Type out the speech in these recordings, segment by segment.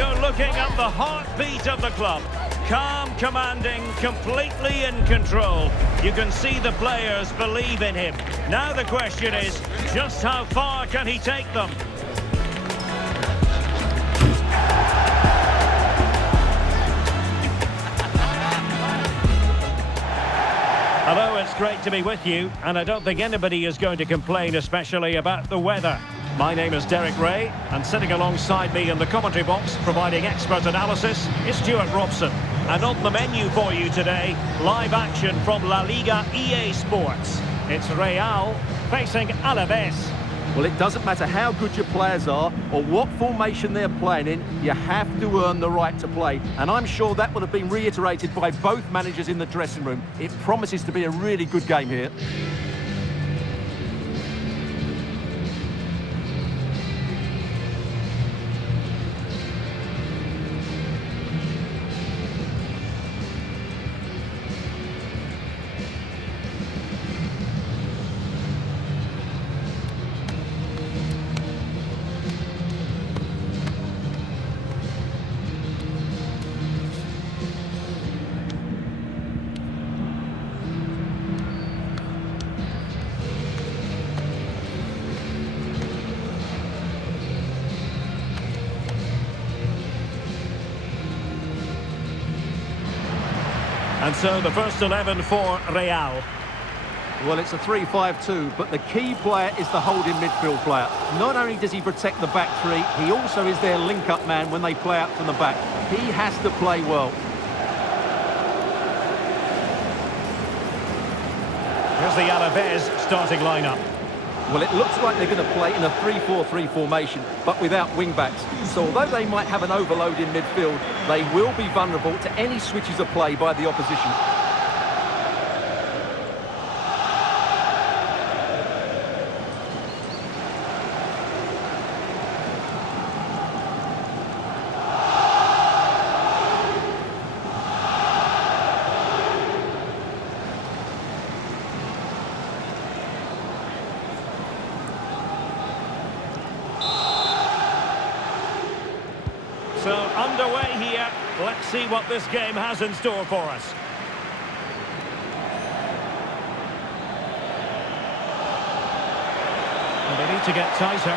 You're looking at the heartbeat of the club. Calm, commanding, completely in control. You can see the players believe in him. Now the question is, just how far can he take them? Hello, it's great to be with you, and I don't think anybody is going to complain, especially about the weather. My name is Derek Ray, and sitting alongside me in the commentary box, providing expert analysis, is Stuart Robson. And on the menu for you today, live action from La Liga EA Sports. It's Real facing Alavés. Well, it doesn't matter how good your players are or what formation they're playing in, you have to earn the right to play. And I'm sure that would have been reiterated by both managers in the dressing room. It promises to be a really good game here. And so the first 11 for Real. Well, it's a 3-5-2, but the key player is the holding midfield player. Not only does he protect the back three, he also is their link-up man when they play out from the back. He has to play well. Here's the Alavés starting lineup. Well, it looks like they're going to play in a 3-4-3 formation, but without wing-backs. So although they might have an overload in midfield, they will be vulnerable to any switches of play by the opposition. So underway here. Let's see what this game has in store for us. And they need to get tighter,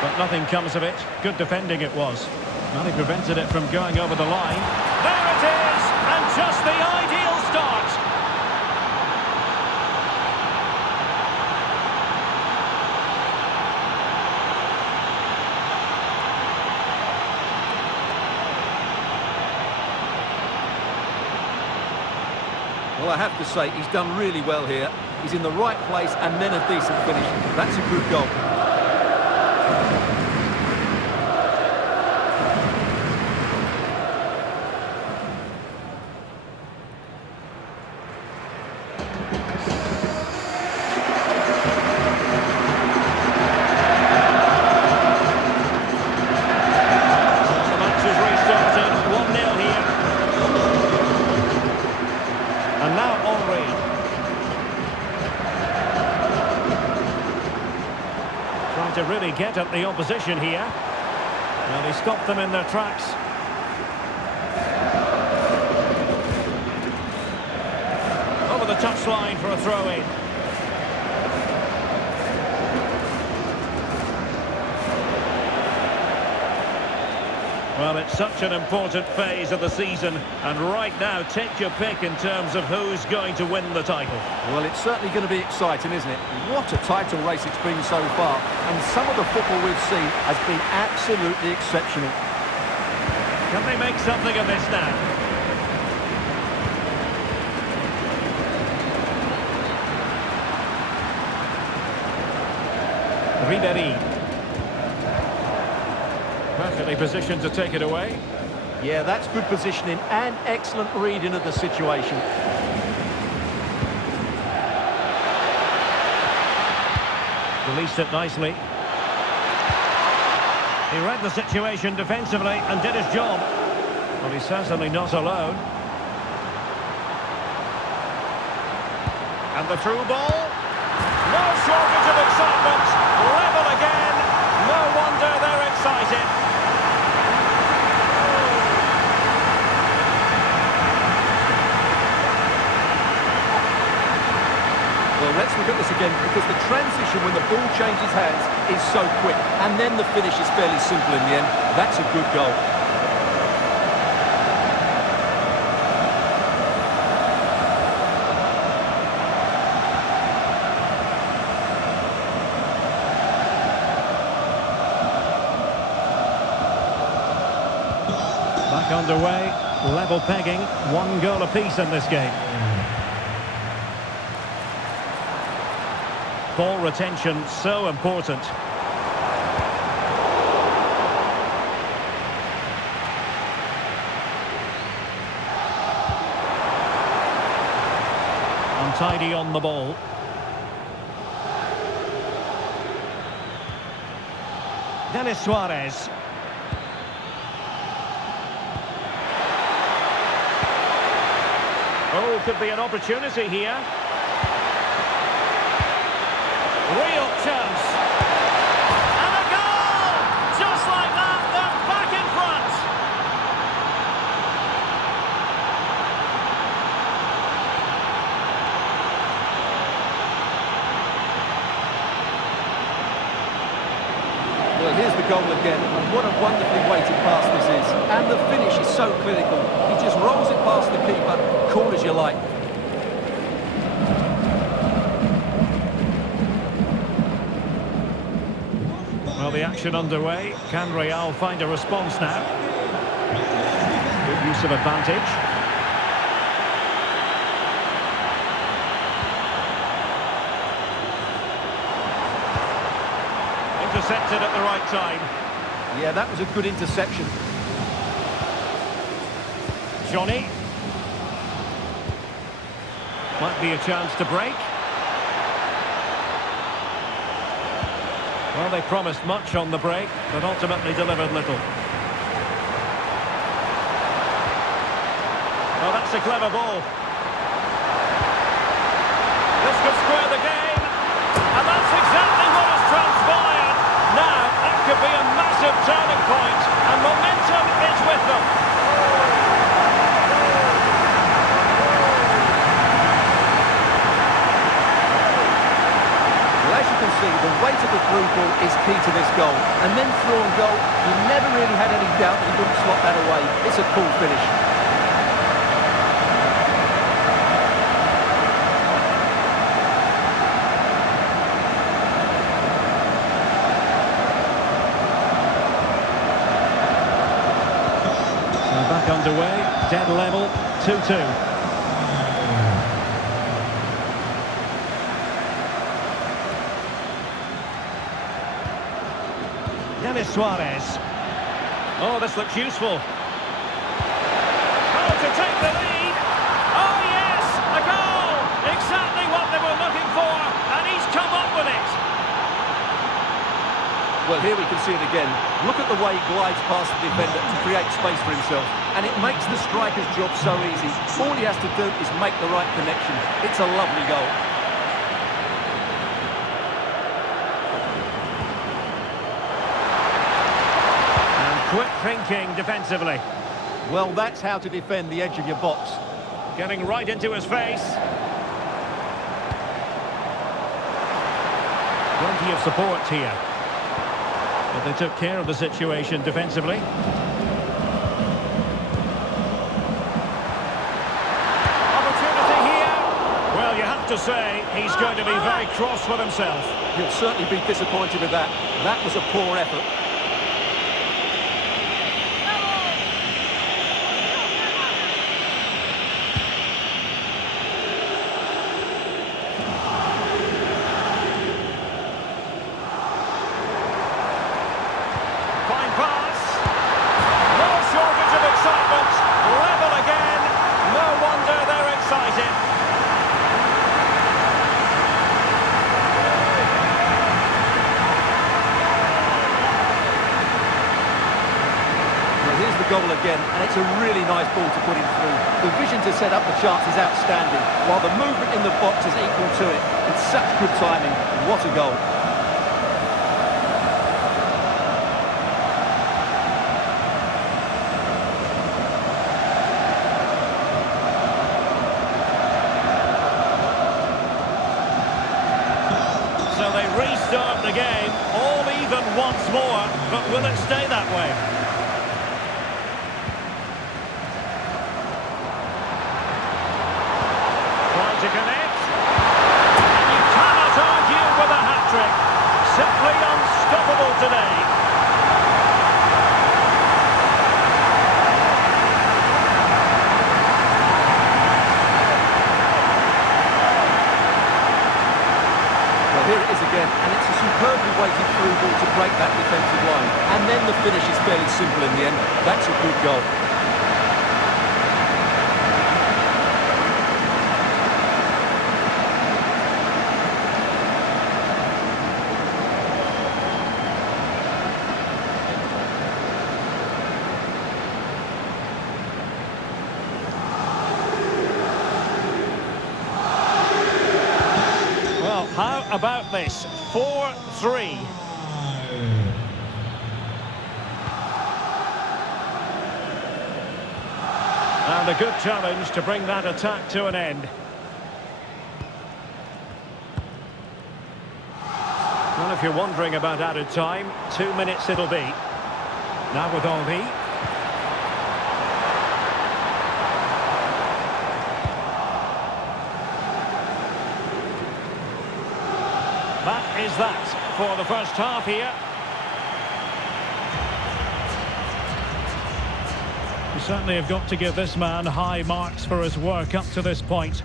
but nothing comes of it. Good defending it was. Well, he prevented it from going over the line. There it is! And just the ideal start! Well, I have to say, he's done really well here. He's in the right place and then a decent finish. That's a good goal. The match has restarted. 1-0 here. And now Henry. Trying to really get at the opposition here. And he stopped them in their tracks. Over the touchline for a throw-in. Well, it's such an important phase of the season, and right now, take your pick in terms of who's going to win the title. Well, it's certainly going to be exciting, isn't it? What a title race it's been so far. And some of the football we've seen has been absolutely exceptional. Can they make something of this now? Ribéry. Perfectly positioned to take it away. Yeah, that's good positioning and excellent reading of the situation. Released it nicely. He read the situation defensively and did his job. Well, he's certainly not alone. And the through ball. No shortage of excitement. Level again. No wonder they're excited. let's look at this again, because the transition when the ball changes hands is so quick, and then the finish is fairly simple in the end. That's a good goal. Back underway, level pegging, 1 goal apiece in this game. Ball retention, so important. Untidy on the ball. Denis Suarez. Oh, could be an opportunity here. Real chance. And a goal! Just like that, they're back in front. Well, here's the goal again, and what a wonderfully weighted pass this is. And the finish is so clinical. He just rolls it past the keeper, cool as you like. Well, the action underway. Can Real find a response now? Good use of advantage. Intercepted at the right time. Yeah, that was a good interception. Johnny. Might be a chance to break. Well, they promised much on the break, but ultimately delivered little. Oh, that's a clever ball. This could square the game, and that's exactly what has transpired. Now, that could be a massive turning point, and momentum is with them. Well, as you can see, the weight of the through ball is key to this goal. And then through on goal, you never really had any doubt that he wouldn't slot that away. It's a cool finish. So back underway, dead level, 2-2. Denis Suarez. Oh, this looks useful. Oh, to take the lead. Oh, yes, a goal. Exactly what they were looking for, and he's come up with it. Well, here we can see it again. Look at the way he glides past the defender to create space for himself. And it makes the striker's job so easy. All he has to do is make the right connection. It's a lovely goal. Quick thinking defensively. Well, that's how to defend the edge of your box. Getting right into his face. Plenty of support here. But they took care of the situation defensively. Opportunity here. Well, you have to say, he's going to be very cross with himself. He'll certainly be disappointed with that. That was a poor effort. Goal again, and it's a really nice ball to put him through. The vision to set up the chance is outstanding, while the movement in the box is equal to it. It's such good timing. What a goal. once more, but will it stay that way? Trying to connect. And you cannot argue with a hat-trick. Simply unstoppable today. Here it is again, and it's a superbly weighted through ball to break that defensive line. And then the finish is fairly simple in the end. That's a good goal. How about this? 4-3. And a good challenge to bring that attack to an end. Well, if you're wondering about added time, 2 minutes it'll be. Now with Henry. That is that for the first half here. You certainly have got to give this man high marks for his work up to this point.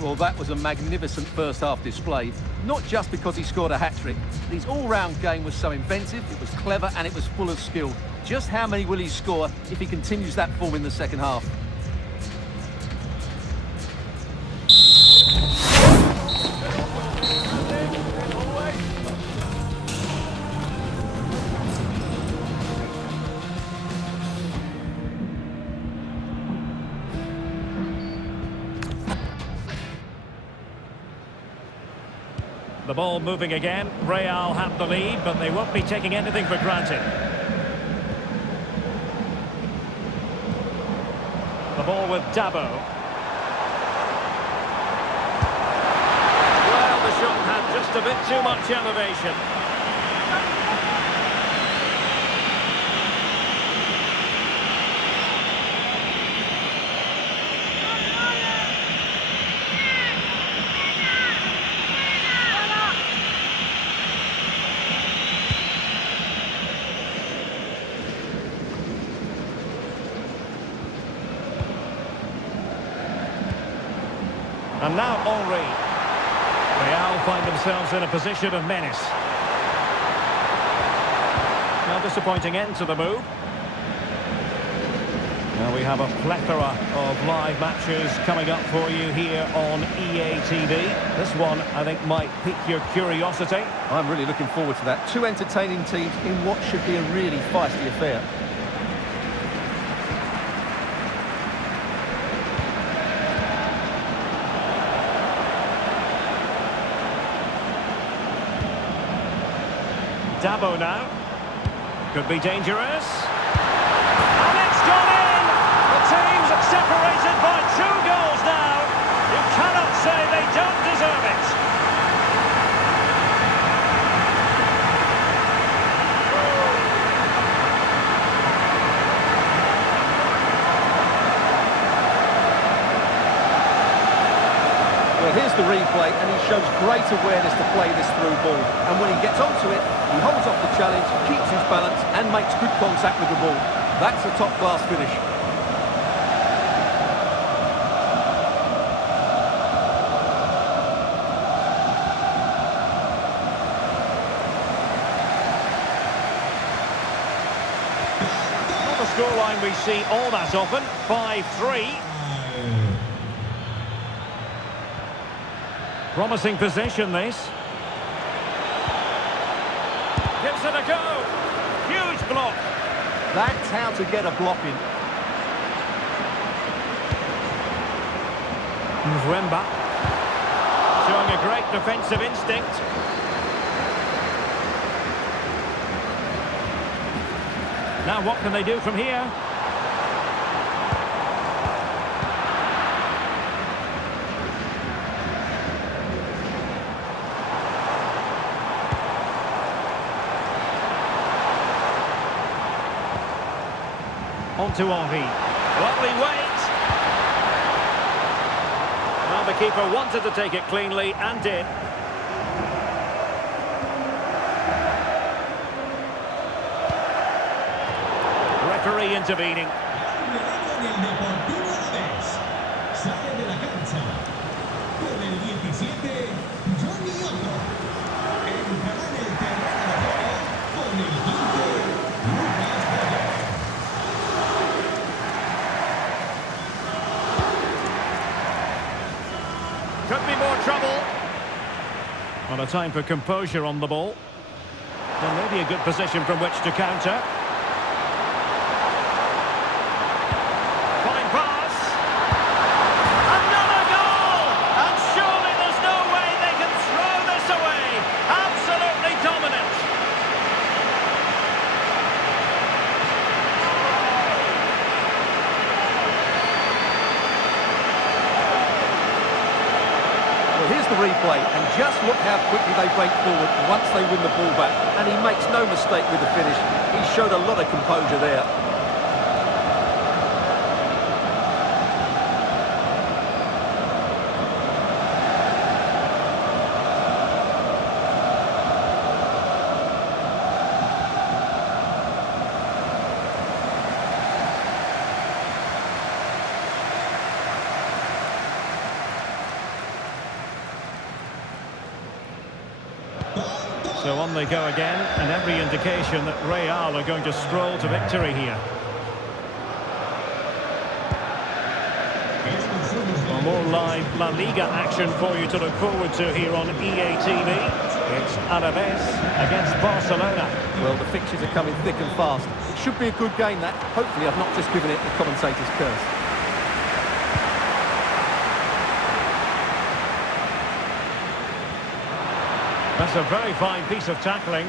Well, that was a magnificent first-half display. Not just because he scored a hat-trick. His all-round game was so inventive, it was clever, and it was full of skill. Just how many will he score if he continues that form in the second half? The ball moving again. Real have the lead, but they won't be taking anything for granted. The ball with Dabo. Well, the shot had just a bit too much elevation. And now Henry. Real find themselves in a position of menace. Now disappointing end to the move. Now we have a plethora of live matches coming up for you here on EA TV. This one, I think, might pique your curiosity. I'm really looking forward to that. Two entertaining teams in what should be a really feisty affair. Dabo now. Could be dangerous. And it's gone in! The team's separated by 2 goals now. You cannot say they don't deserve it. Well, here's the replay, and he shows great awareness to play this through ball. And when he gets onto it, he holds off the challenge, keeps his balance, and makes good contact with the ball. That's a top-class finish. Not a scoreline we see all that often. 5-3. Promising possession, this. Gives it a go. Huge block. That's how to get a block in. Mwemba. Showing a great defensive instinct. Now what can they do from here? On to Henry. Lovely wait. Well, the keeper wanted to take it cleanly and did. Referee intervening. El Deportivo Alavés sale de la cancha con el 17, Johnny Otto. Entrará en el terreno de juego con el 15, Lucas Boyer. Could be more trouble. Well, a time for composure on the ball. Well, maybe a good position from which to counter. Fine pass. Another goal! And surely there's no way they can throw this away. Absolutely dominant. Well, here's the replay, and just look how quickly they break forward once they win the ball back. And he makes no mistake with the finish. He showed a lot of composure there. So on they go again, and every indication that Real are going to stroll to victory here. For more live La Liga action for you to look forward to here on EA TV. It's Alavés against Barcelona. Well, the fixtures are coming thick and fast. It should be a good game, that. Hopefully I've not just given it the commentator's curse. That's a very fine piece of tackling.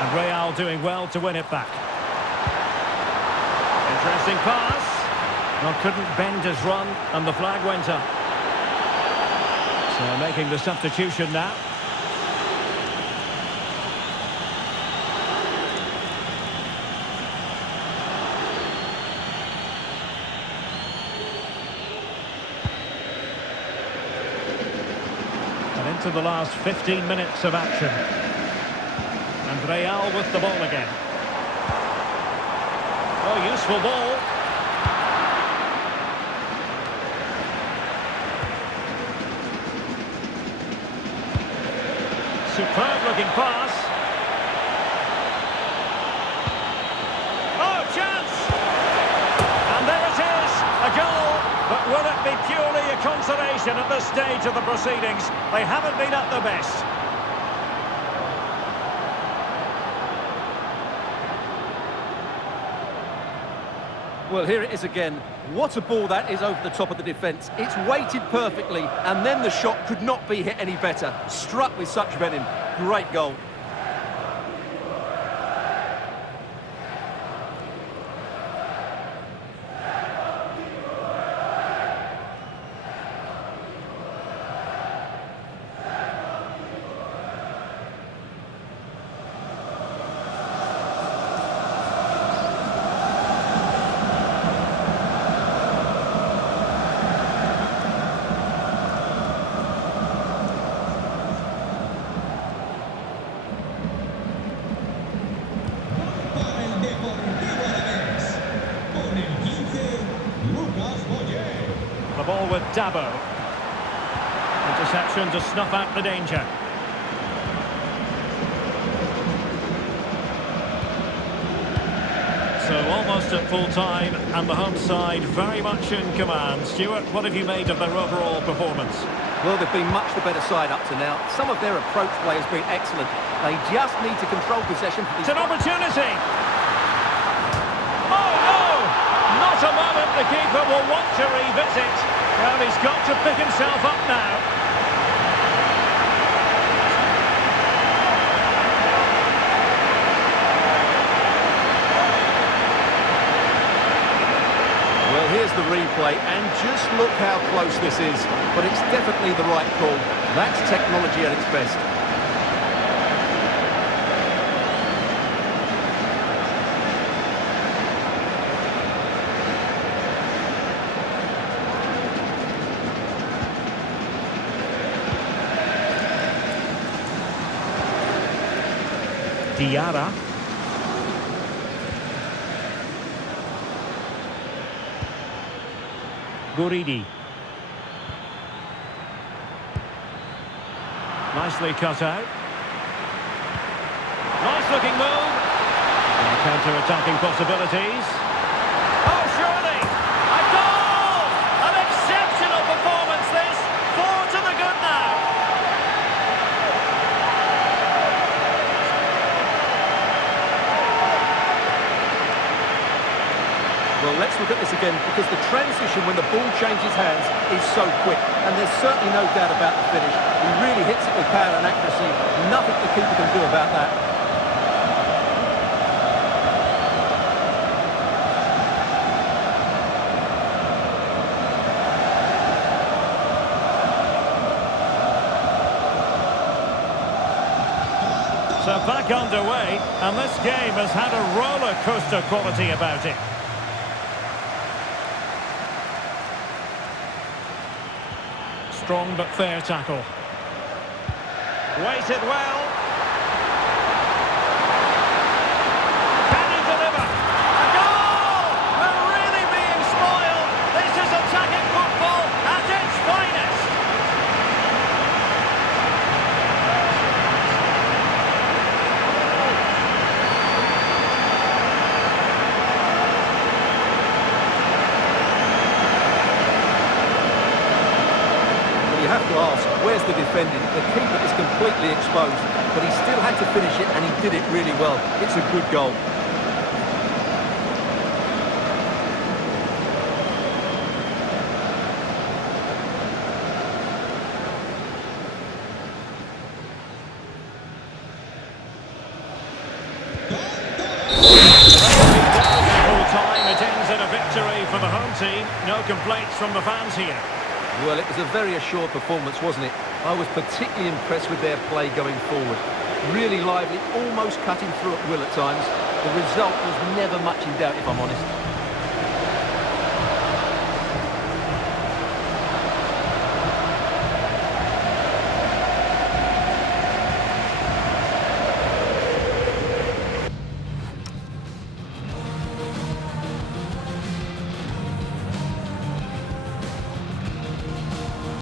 And Real doing well to win it back. Interesting pass. Well, couldn't bend his run, and the flag went up. So making the substitution now. Into the last 15 minutes of action. And Real with the ball again. Oh, useful ball. Superb looking pass. Oh, chance! And there it is, a goal. But will it be purely a consolation at this stage of the proceedings? They haven't been at their best. Well, here it is again. What a ball that is over the top of the defence. It's weighted perfectly, and then the shot could not be hit any better. Struck with such venom. Great goal. Para el Deportivo Alavés con el 15, Lucas Boyer. The ball with Dabo. Interception to snuff out the danger. So almost at full time, and the home side very much in command. Stuart, what have you made of their overall performance? Well, they've been much the better side up to now. Some of their approach play has been excellent. They just need to control possession for these... It's an opportunity! Oh, no! Not a moment the keeper will want to revisit. Well, he's got to pick himself up now. Well, here's Here's the replay, and just look how close this is. But it's definitely the right call. That's technology at its best. Diarra. Guridi. Nicely cut out. Nice looking move. Counter-attacking possibilities. Oh, surely! A goal! An exceptional performance this. 4 to the good now. Well, let's look at this again, because the transition when the ball changes hands is so quick, and there's certainly no doubt about the finish. He really hits it with power and accuracy. Nothing the keeper can do about that. So back underway, and this game has had a roller coaster quality about it. Strong but fair tackle. Weighted well. Can he deliver? A goal! We're really being spoiled. This is attacking football at its finest. You have to ask, where's the defending? The keeper is completely exposed, but he still had to finish it, and he did it really well. It's a good goal. Full time, it ends in a victory for the home team. No complaints from the fans here. Well, it was a very assured performance, wasn't it? I was particularly impressed with their play going forward. Really lively, almost cutting through at will at times. The result was never much in doubt, if I'm honest.